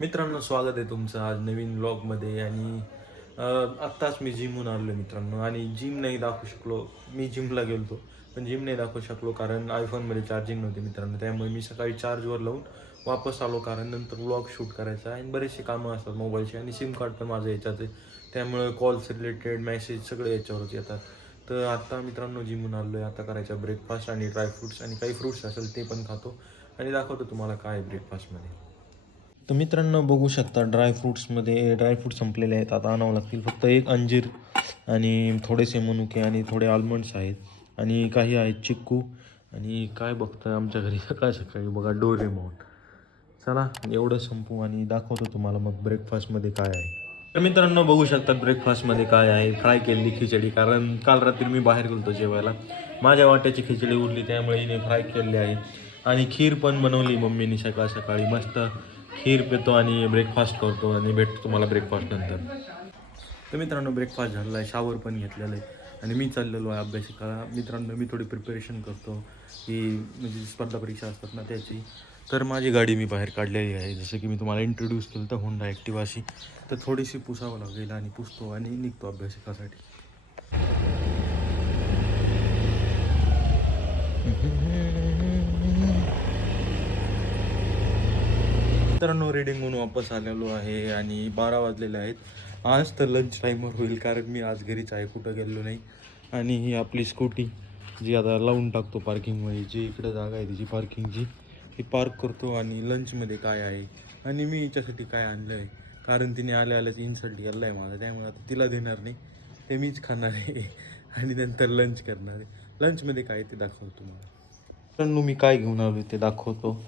मित्रांनो, स्वागत आहे तुमचं आज नवीन व्लॉगमध्ये. आणि आत्ताच मी जिमहून आलो आहे मित्रांनो. आणि जिम नाही दाखवू शकलो. मी जिमला गेलो होतो पण जिम नाही दाखवू शकलो कारण आयफोनमध्ये चार्जिंग नव्हती मित्रांनो. त्यामुळे मी सकाळी चार्जवर लावून वापस आलो कारण नंतर व्लॉग शूट करायचा आहे आणि बरेचसे कामं असतात मोबाईलची. आणि सिम कार्ड पण माझं याच्यात आहे, त्यामुळे कॉल्स रिलेटेड मेसेज सगळे याच्यावरच येतात. तर आत्ता मित्रांनो जिमहून आलो आहे. आता करायचा ब्रेकफास्ट आणि ड्रायफ्रूट्स आणि काही फ्रूट्स असेल ते पण खातो आणि दाखवतो तुम्हाला काय आहे ब्रेकफास्टमध्ये. तर मित्रांनो बघू शकता ड्रायफ्रूट्समध्ये ड्रायफ्रूट संपलेले आहेत, आता आणावं लागतील. फक्त एक अंजीर आणि थोडेसे मनुके आणि थोडे आल्मंड्स आहेत आणि काही आहेत चिक्कू. आणि काय बघतं आमच्या घरी सकाळ सकाळी बघा डोरेमॉन. चला एवढं संपू आणि दाखवतो तुम्हाला मग ब्रेकफास्टमध्ये काय आहे. तर मित्रांनो बघू शकतात ब्रेकफास्टमध्ये काय आहे. फ्राय केलेली खिचडी, कारण काल रात्री मी बाहेर गेलो होतो जेवायला. माझ्या वाट्याची खिचडी उरली त्यामुळे हिने फ्राय केलेली आहे. आणि खीर पण बनवली मम्मीने सकाळ सकाळी. मस्त खीर पितो आणि ब्रेकफास्ट करतो आणि भेटतो तुम्हाला ब्रेकफास्ट नंतर. तर मित्रांनो ब्रेकफास्ट झालेला आहे, शावर पण घेतलेलं आहे आणि मी चाललेलो आहे अभ्यासिका. मित्रांनो मी थोडी प्रिपरेशन करतो की म्हणजे स्पर्धा परीक्षा असतात ना त्याची. तर माझी गाडी मी बाहेर काढलेली आहे, जसं की मी तुम्हाला इंट्रोड्यूस केलं तर होंडा ॲक्टिवाशी. तर थोडीशी पुसावं लागेल आणि पुसतो आणि निघतो अभ्यासिकासाठी. मित्रांनो रीडिंगहून वापस आलेलो आहे आणि 12 वाजलेले आहेत. आज तर लंच टाईमवर होईल कारण मी आज घरीच आहे, कुठं गेलो नाही. आणि ही आपली स्कूटी जी आता लावून टाकतो पार्किंगमध्ये, जी इकडं जागा आहे तिची पार्किंगची, ती पार्क करतो. आणि लंचमध्ये काय आहे आणि मी हिच्यासाठी काय आणलं आहे, कारण तिने आल्या आल्याच इन्सल्ट केला आहे माझा, त्यामुळे आता तिला देणार नाही, ते मीच खाणार आहे आणि नंतर लंच करणार आहे. लंचमध्ये काय ते दाखवतो तुम्हाला. मित्रांनो मी काय घेऊन आलो ते दाखवतो.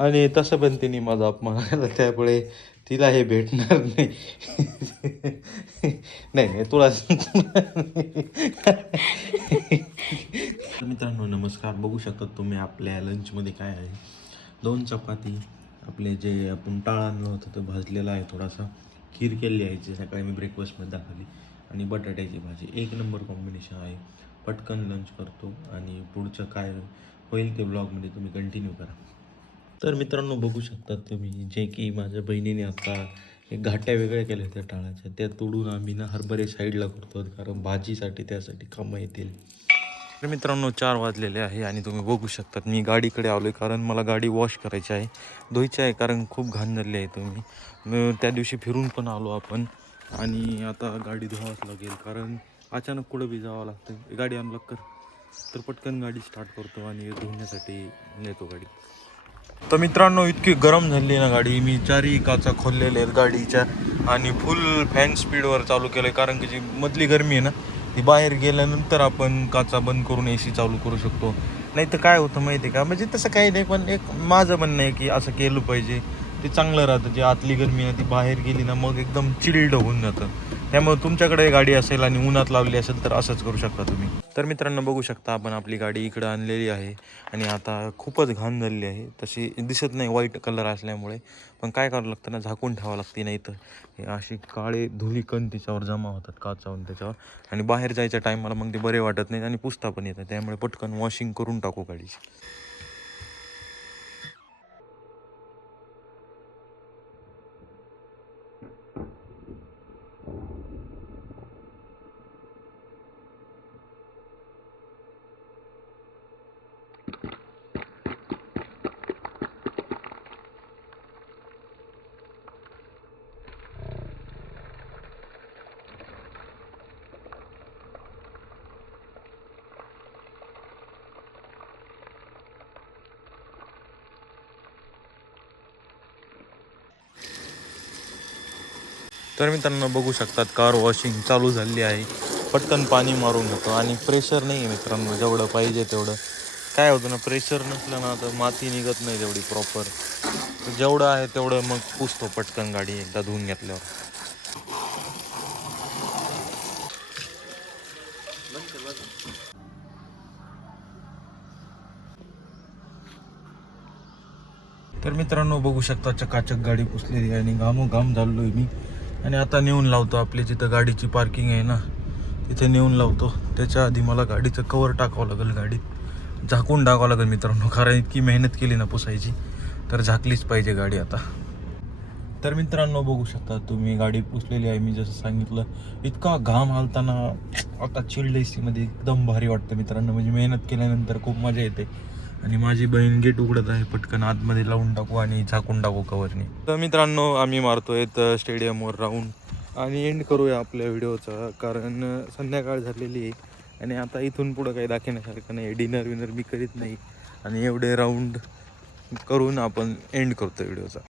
आणि तसं पण तिने माझा अपमान केला, त्यामुळे तिला हे भेटणार नाही. नाही नाही तुला मित्रांनो नमस्कार. बघू शकता तुम्ही आपल्या लंचमध्ये काय आहे. 2 चपाती, आपले जे आपण टाळ आणलं होतं ते भाजलेलं आहे थोडासा, खीर केलेली आहे जी सकाळी मी ब्रेकफास्टमध्ये दाखवली, आणि बटाट्याची भाजी. एक नंबर कॉम्बिनेशन आहे. पटकन लंच करतो आणि पुढचं काय होईल ते ब्लॉगमध्ये तुम्ही कंटिन्यू करा. तर मित्रांनो बघू शकता तुम्ही जे की माझ्या बहिणीने आता एक घाट्या वेगळ्या केल्या त्या टाळाच्या, त्या तोडून आम्ही ना हरभरे साईडला करतो कारण भाजीसाठी त्यासाठी कामं येतील. तर मित्रांनो 4 वाजलेले आहे आणि तुम्ही बघू शकता मी गाडीकडे आलो आहे कारण मला गाडी वॉश करायची आहे, धुवायची आहे, कारण खूप घाण झाली आहे. त्या दिवशी फिरून पण आलो आपण आणि आता गाडी धुवावंच लागेल कारण अचानक कुठं बी जावं लागतं. गाडी अनलॉक कर. तर पटकन गाडी स्टार्ट करतो आणि धुण्यासाठी नेतो गाडी. तर मित्रांनो इतकी गरम झाली ना गाडी, मी 4ही काचा खोललेल्या आहेत गाडीच्या आणि फुल फॅन स्पीडवर चालू केलं आहे, कारण की जी मधली गरमी आहे ना ती बाहेर गेल्यानंतर आपण काचा बंद करून AC चालू करू शकतो. नाही तर काय होतं माहिती आहे का, म्हणजे तसं काही नाही, पण एक माझं म्हणणं आहे की असं केलं पाहिजे, ते चांगलं राहतं. जी आतली गरमी आहे ती बाहेर गेली ना मग एकदम चिल्ड होऊन जातं. त्यामुळे तुमच्याकडे गाडी असेल आणि उन्हात लावली असेल तर असंच करू शकता तुम्ही. तर मित्रांनो बघू शकता आपण आपली गाडी इकडं आणलेली आहे आणि आता खूपच घाण झालेली आहे, तशी दिसत नाही व्हाईट कलर असल्यामुळे, पण काय करावं लागतं ना, झाकून ठेवावं लागते, नाही तर हे अशी काळे धुळीकण तिच्यावर जमा होतात काचावून त्याच्यावर. आणि बाहेर जायच्या टायमाला मग ते बरे वाटत नाहीत आणि पुसता पण येतं, त्यामुळे पटकन वॉशिंग करून टाकू गाडीची. तर मित्रांनो बघू शकतात कार वॉशिंग चालू झाली आहे. पटकन पाणी मारून घेतो आणि प्रेशर नाही आहे मित्रांनो जेवढं पाहिजे तेवढं. काय होतं ना, प्रेशर नसलं ना तर माती निघत नाही तेवढी प्रॉपर. जेवढं आहे तेवढं मग पुसतो पटकन गाडी एकदा धुवून घेतल्यावर. तर मित्रांनो बघू शकता चकाचक गाडी पुसलेली आहे आणि घामोघाम झालो आहे मी. आणि आता नेऊन लावतो आपली जिथं गाडीची पार्किंग आहे ना तिथे नेऊन लावतो. त्याच्या आधी मला गाडीचं कवर टाकावं लागेल, गाडीत झाकून टाकावं लागेल मित्रांनो, कारण इतकी मेहनत केली ना पुसायची तर झाकलीच पाहिजे गाडी आता. तर मित्रांनो बघू शकता तुम्ही, गाडी पुसलेली आहे मी जसं सांगितलं. इतका घाम हालताना आता चिल्ड एसीमध्ये एकदम भारी वाटतं मित्रांनो. म्हणजे मेहनत केल्यानंतर खूप मजा येते. आणि माझी बहीण गेट उघडत आहे, पटकन आतमध्ये लावून टाकू आणि झाकून टाकू कवरने. तर मित्रांनो आम्ही मारतोय तर स्टेडियमवर राहून आणि एंड करूया आपल्या व्हिडिओचा, कारण संध्याकाळ झालेली आहे आणि आता इथून पुढं काही दाखवण्यासारखं नाही. डिनर विनर मी करीत नाही आणि एवढे राऊंड करून आपण एंड करतो व्हिडिओचा.